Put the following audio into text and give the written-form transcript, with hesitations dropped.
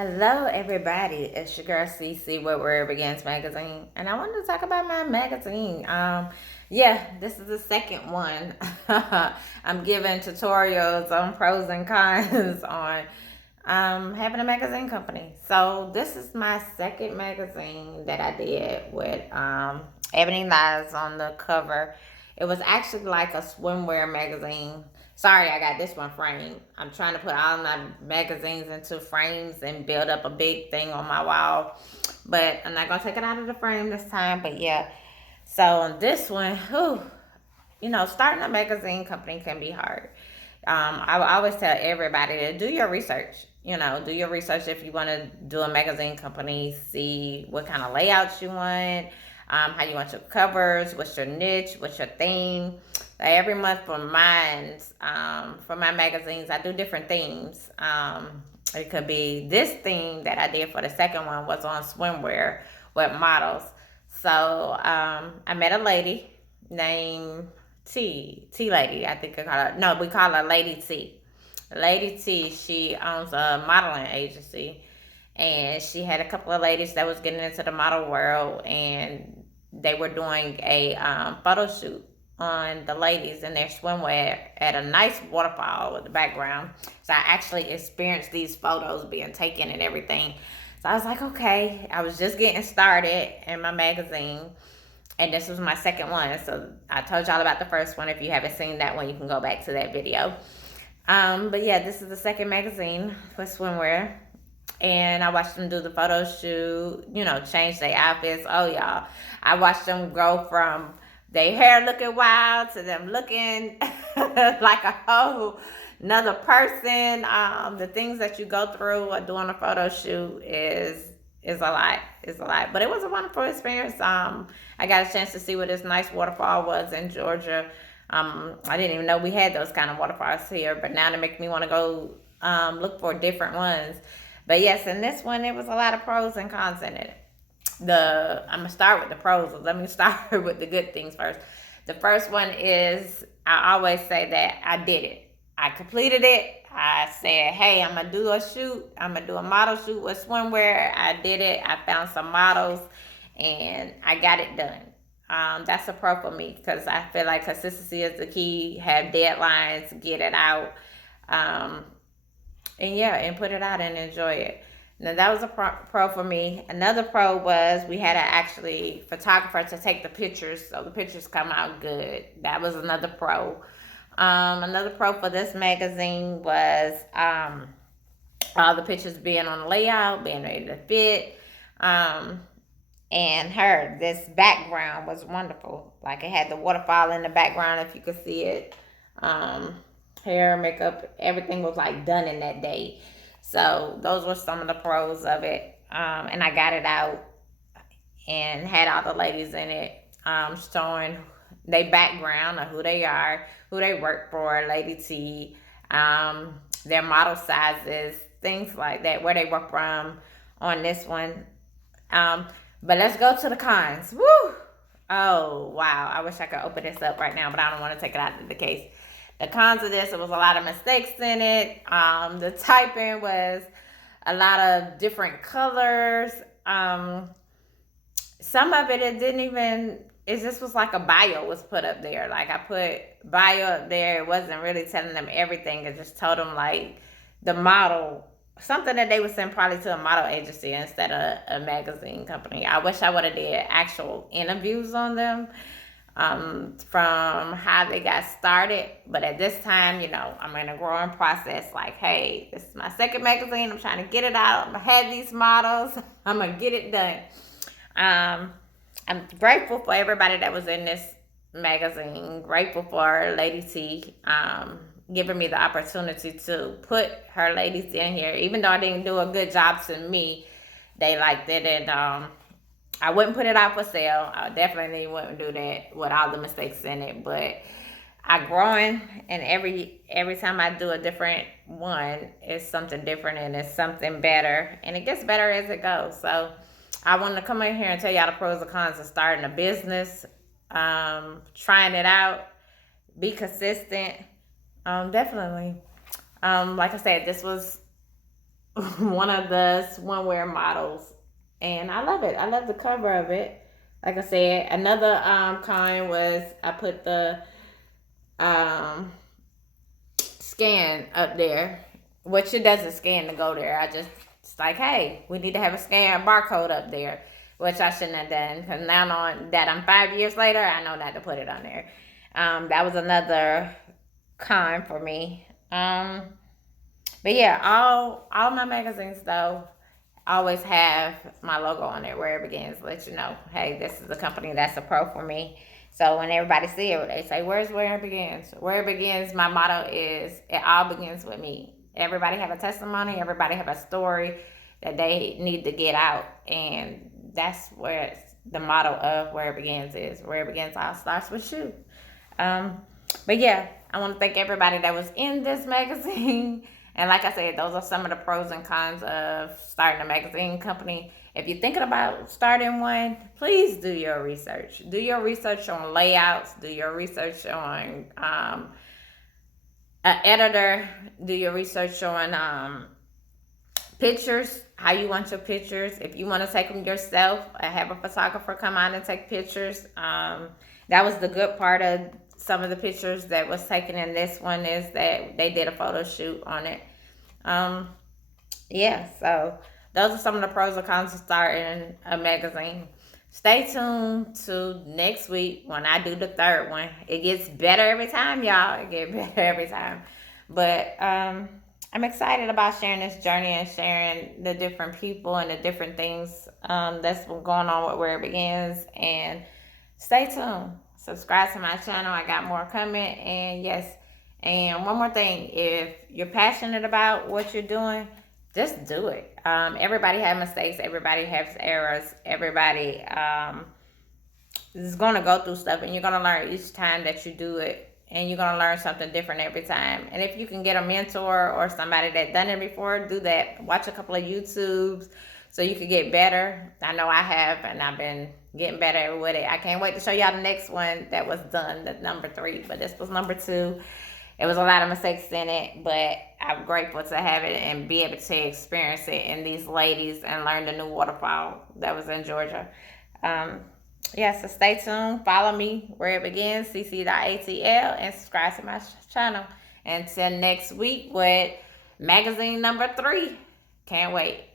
Hello, everybody. It's your girl CC with Where It Begins magazine, and I wanted to talk about my magazine. This is the second one. I'm giving tutorials on pros and cons on having a magazine company. So this is my second magazine that I did with Ebony Lies on the cover. It was actually like a swimwear magazine. Sorry, I got this one framed. I'm trying to put all my magazines into frames and build up a big thing on my wall. But I'm not going to take it out of the frame this time. But yeah, so on this one, starting a magazine company can be hard. I will always tell everybody to do your research. Do your research if you want to do a magazine company. See what kind of layouts you want, how you want your covers, what's your niche, what's your theme. Every month for mine, for my magazines, I do different themes. It could be this theme that I did for the second one was on swimwear with models. So I met a lady named T Lady. I think I call her. No, we call her Lady T. Lady T. She owns a modeling agency, and she had a couple of ladies that was getting into the model world, and they were doing a photo shoot on the ladies in their swimwear at a nice waterfall with the background. So I actually experienced these photos being taken and everything. So I was like, okay, I was just getting started in my magazine, and this was my second one. So I told y'all about the first one. If you haven't seen that one, you can go back to that video. But yeah, this is the second magazine for swimwear. And I watched them do the photo shoot, change their outfits. Oh, y'all. I watched them go from their hair looking wild to them looking like a whole another person. The things that you go through or doing a photo shoot is a lot. It's a lot. But it was a wonderful experience. I got a chance to see what this nice waterfall was in Georgia. I didn't even know we had those kind of waterfalls here, but now they make me want to go look for different ones. But yes, in this one, there was a lot of pros and cons in it. I'm gonna start with the pros. Let me start with the good things first. The first one is I always say that I did it. I completed it. I said, hey, I'm gonna do a shoot. I'm gonna do a model shoot with swimwear. I did it. I found some models, and I got it done. That's a pro for me because I feel like consistency is the key. Have deadlines, get it out. And put it out and enjoy it. Now that was a pro for me. Another pro was we had an actually photographer to take the pictures, so the pictures come out good. That was another pro. Another pro for this magazine was all the pictures being on the layout, being ready to fit. And this background was wonderful. Like it had the waterfall in the background, if you could see it. Hair, makeup, everything was like done in that day. So those were some of the pros of it. And I got it out and had all the ladies in it, showing their background of who they are, who they work for, Lady T, their model sizes, things like that, where they work from on this one. But let's go to the cons. Woo! Oh, wow. I wish I could open this up right now, but I don't want to take it out of the case. The cons of this, it was a lot of mistakes in it. The typing was a lot of different colors. Some of it didn't even, it just was like a bio was put up there. Like I put bio up there. It wasn't really telling them everything. It just told them like the model, something that they would send probably to a model agency instead of a magazine company. I wish I would have did actual interviews on them. From how they got started. But at this time, I'm in a growing process. Like, hey, this is my second magazine. I'm trying to get it out. I'm going to have these models. I'm going to get it done. I'm grateful for everybody that was in this magazine. Grateful for Lady T giving me the opportunity to put her ladies in here. Even though I didn't do a good job to me, they liked it. And I wouldn't put it out for sale. I definitely wouldn't do that with all the mistakes in it. But I'm growing, and every time I do a different one, it's something different and it's something better, and it gets better as it goes. So I wanted to come in here and tell y'all the pros and cons of starting a business, trying it out, be consistent. Definitely. Like I said, this was one of the swimwear models, and I love it. I love the cover of it. Like I said, another kind was I put the um scan up there, which it doesn't scan to go there. I just, it's like, hey, we need to have a scan barcode up there, which I shouldn't have done, because now knowing that I'm 5 years later, I know not to put it on there. That was another con for me. But yeah, all my magazines though always have my logo on there. Where it begins, let you know, hey, this is a company that's a pro for me. So when everybody see it, they say, "Where's Where It Begins?" Where It Begins, my motto is, it all begins with me. Everybody have a testimony. Everybody have a story that they need to get out, and that's where the motto of Where It Begins is. Where it begins all starts with you. Um, but yeah, I want to thank everybody that was in this magazine. And like I said, those are some of the pros and cons of starting a magazine company. If you're thinking about starting one, please do your research. Do your research on layouts. Do your research on an editor. Do your research on pictures, how you want your pictures. If you want to take them yourself, have a photographer come out and take pictures. That was the good part of some of the pictures that was taken in this one, is that they did a photo shoot on it. Yeah, so those are some of the pros and cons of starting a magazine. Stay tuned to next week when I do the third one. It gets better every time, y'all. It gets better every time. But I'm excited about sharing this journey and sharing the different people and the different things that's been going on with Where It Begins. And stay tuned. Subscribe to my channel. I got more coming. And yes, and one more thing, if you're passionate about what you're doing, just do it. Everybody has mistakes. Everybody has errors. Everybody is going to go through stuff, and you're going to learn each time that you do it, and you're going to learn something different every time. And if you can get a mentor or somebody that done it before, do that. Watch a couple of YouTubes so you can get better. I know I have, and I've been getting better with it. I can't wait to show y'all the next one that was done, the number 3, but this was number 2. It was a lot of mistakes in it, but I'm grateful to have it and be able to experience it in these ladies and learn the new waterfall that was in Georgia. Yeah, so stay tuned. Follow me Where It Begins, cc.atl, and subscribe to my channel. Until next week with magazine number 3. Can't wait.